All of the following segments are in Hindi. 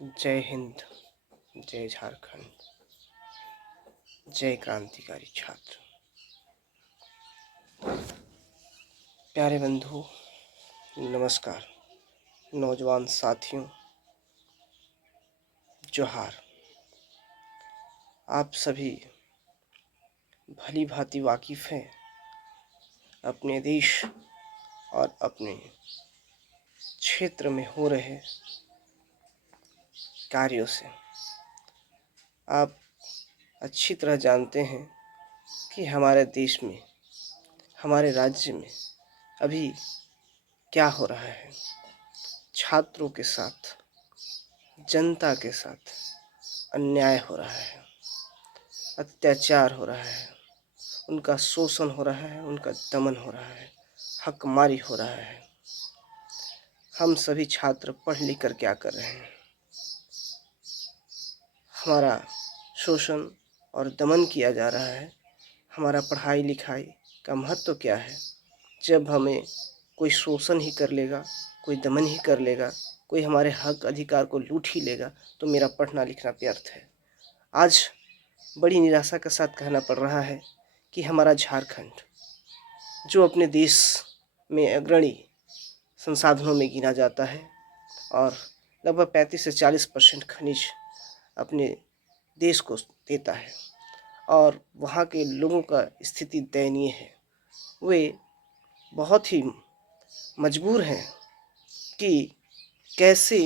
जय हिंद, जय झारखंड, जय क्रांतिकारी छात्र। प्यारे बंधु, नमस्कार। नौजवान साथियों, जोहार। आप सभी भली भांति वाकिफ़ हैं अपने देश और अपने क्षेत्र में हो रहे कार्यों से। आप अच्छी तरह जानते हैं कि हमारे देश में, हमारे राज्य में अभी क्या हो रहा है। छात्रों के साथ, जनता के साथ अन्याय हो रहा है, अत्याचार हो रहा है, उनका शोषण हो रहा है, उनका दमन हो रहा है, हकमारी हो रहा है। हम सभी छात्र पढ़ लिख कर क्या कर रहे हैं? हमारा शोषण और दमन किया जा रहा है। हमारा पढ़ाई लिखाई का महत्व क्या है जब हमें कोई शोषण ही कर लेगा, कोई दमन ही कर लेगा, कोई हमारे हक अधिकार को लूट ही लेगा, तो मेरा पढ़ना लिखना व्यर्थ है। आज बड़ी निराशा के साथ कहना पड़ रहा है कि हमारा झारखंड, जो अपने देश में अग्रणी संसाधनों में गिना जाता है और लगभग 35 से 40% खनिज अपने देश को देता है, और वहाँ के लोगों का स्थिति दयनीय है। वे बहुत ही मजबूर हैं कि कैसे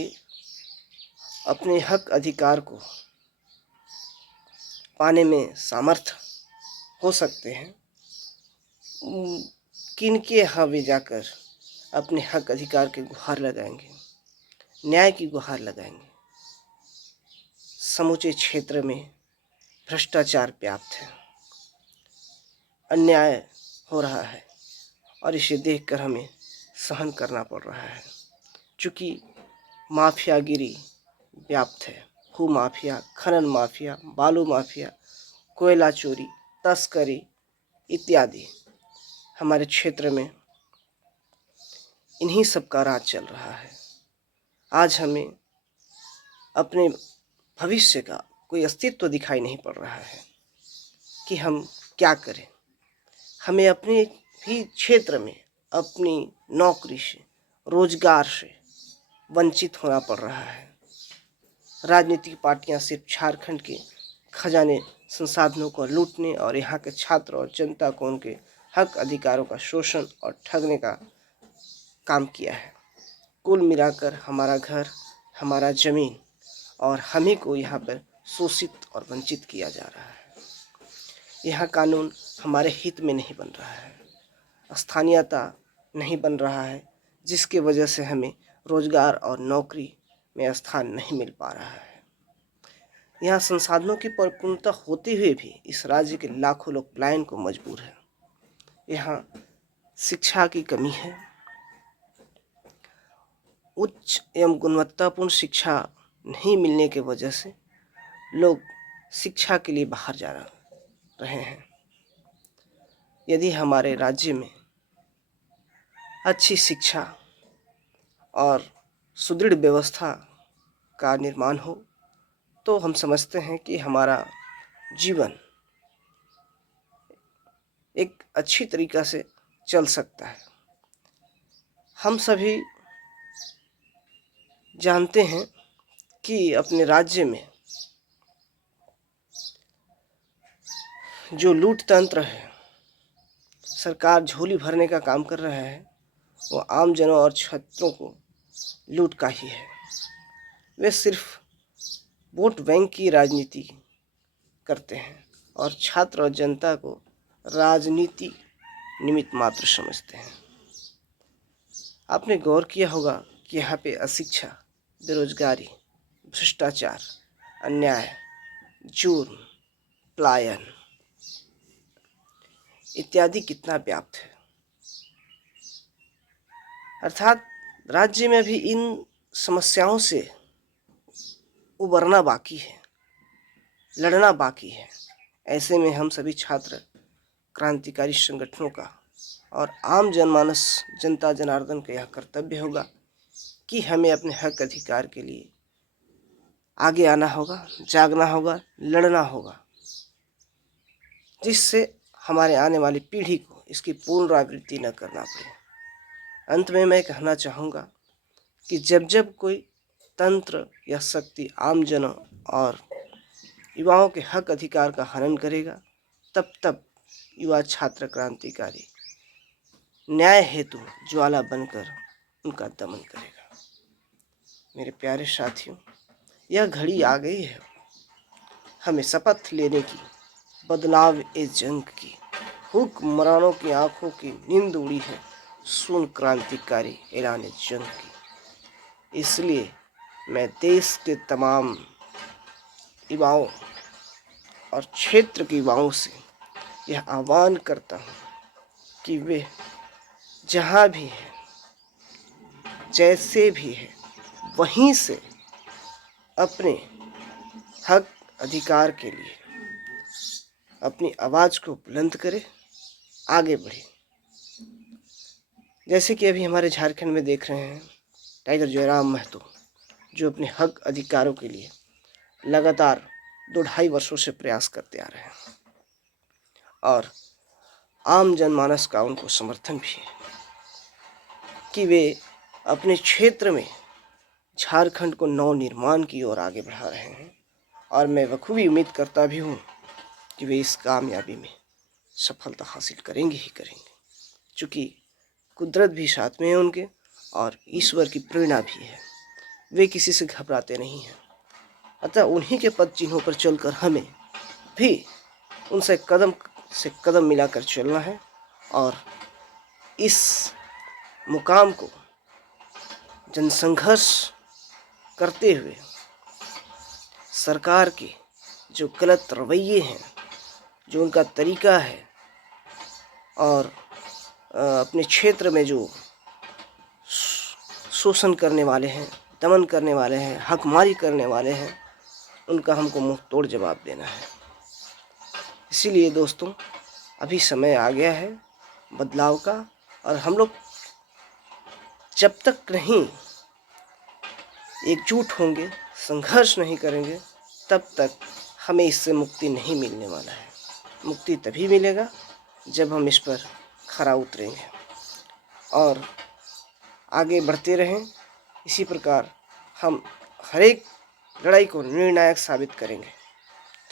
अपने हक अधिकार को पाने में सामर्थ्य हो सकते हैं। किनके यहाँ वे जाकर अपने हक अधिकार के गुहार लगाएंगे, न्याय की गुहार लगाएंगे। समूचे क्षेत्र में भ्रष्टाचार व्याप्त है, अन्याय हो रहा है और इसे देखकर हमें सहन करना पड़ रहा है। चूँकि माफियागिरी व्याप्त है, भू माफिया, खनन माफिया, बालू माफिया, कोयला चोरी, तस्करी इत्यादि हमारे क्षेत्र में इन्हीं सब का राज चल रहा है। आज हमें अपने भविष्य का कोई अस्तित्व दिखाई नहीं पड़ रहा है कि हम क्या करें। हमें अपने ही क्षेत्र में अपनी नौकरी से, रोजगार से वंचित होना पड़ रहा है। राजनीतिक पार्टियां सिर्फ झारखंड के खजाने संसाधनों को लूटने और यहाँ के छात्र और जनता को उनके हक अधिकारों का शोषण और ठगने का काम किया है। कुल मिलाकर हमारा घर, हमारा ज़मीन और हम ही को यहाँ पर शोषित और वंचित किया जा रहा है। यह कानून हमारे हित में नहीं बन रहा है, स्थानीयता नहीं बन रहा है, जिसके वजह से हमें रोजगार और नौकरी में स्थान नहीं मिल पा रहा है। यहाँ संसाधनों की परिपूर्णता होते हुए भी इस राज्य के लाखों लोग पलायन को मजबूर हैं। यहाँ शिक्षा की कमी है। उच्च एवं गुणवत्तापूर्ण शिक्षा नहीं मिलने के वजह से लोग शिक्षा के लिए बाहर जा रहे हैं। यदि हमारे राज्य में अच्छी शिक्षा और सुदृढ़ व्यवस्था का निर्माण हो तो हम समझते हैं कि हमारा जीवन एक अच्छी तरीक़ा से चल सकता है। हम सभी जानते हैं कि अपने राज्य में जो लूट तंत्र है, सरकार झोली भरने का काम कर रहा है, वो आम जनों और छात्रों को लूट का ही है। वे सिर्फ वोट बैंक की राजनीति करते हैं और छात्र और जनता को राजनीति निमित्त मात्र समझते हैं। आपने गौर किया होगा कि यहाँ पे अशिक्षा, बेरोजगारी, भ्रष्टाचार, अन्याय, जुर्म, पलायन इत्यादि कितना व्याप्त है। अर्थात राज्य में भी इन समस्याओं से उबरना बाकी है, लड़ना बाकी है। ऐसे में हम सभी छात्र क्रांतिकारी संगठनों का और आम जनमानस, जनता जनार्दन का यह कर्तव्य होगा कि हमें अपने हक अधिकार के लिए आगे आना होगा, जागना होगा, लड़ना होगा, जिससे हमारे आने वाली पीढ़ी को इसकी पुनरावृत्ति न करना पड़े। अंत में मैं कहना चाहूँगा कि जब जब कोई तंत्र या शक्ति आम जनों और युवाओं के हक अधिकार का हनन करेगा, तब तब युवा छात्र क्रांतिकारी न्याय हेतु ज्वाला बनकर उनका दमन करेगा। मेरे प्यारे साथियों, यह घड़ी आ गई है हमें शपथ लेने की, बदलाव ए जंग की। हुक्मरानों की आंखों की नींद उड़ी है, सुन क्रांतिकारी ऐलान जंग की। इसलिए मैं देश के तमाम युवाओं और क्षेत्र के युवाओं से यह आह्वान करता हूँ कि वे जहाँ भी है, जैसे भी है, वहीं से अपने हक अधिकार के लिए अपनी आवाज़ को बुलंद करें, आगे बढ़े। जैसे कि अभी हमारे झारखंड में देख रहे हैं टाइगर जयराम महतो, जो अपने हक अधिकारों के लिए लगातार 2-2.5 वर्षों से प्रयास करते आ रहे हैं और आम जनमानस का उनको समर्थन भी है कि वे अपने क्षेत्र में झारखंड को नवनिर्माण की ओर आगे बढ़ा रहे हैं। और मैं बखूबी उम्मीद करता भी हूँ कि वे इस कामयाबी में सफलता हासिल करेंगे ही करेंगे, क्योंकि कुदरत भी साथ में है उनके और ईश्वर की प्रेरणा भी है। वे किसी से घबराते नहीं हैं। अतः उन्हीं के पद चिन्हों पर चलकर हमें भी उनसे कदम से कदम मिलाकर चलना है और इस मुकाम को जनसंघर्ष करते हुए सरकार के जो गलत रवैये हैं, जो उनका तरीका है और अपने क्षेत्र में जो शोषण करने वाले हैं, दमन करने वाले हैं, हकमारी करने वाले हैं, उनका हमको मुंह तोड़ जवाब देना है। इसीलिए दोस्तों, अभी समय आ गया है बदलाव का और हम लोग जब तक नहीं एकजुट होंगे, संघर्ष नहीं करेंगे, तब तक हमें इससे मुक्ति नहीं मिलने वाला है। मुक्ति तभी मिलेगा जब हम इस पर खरा उतरेंगे और आगे बढ़ते रहें। इसी प्रकार हम हर एक लड़ाई को निर्णायक साबित करेंगे।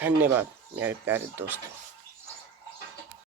धन्यवाद मेरे प्यारे दोस्तों।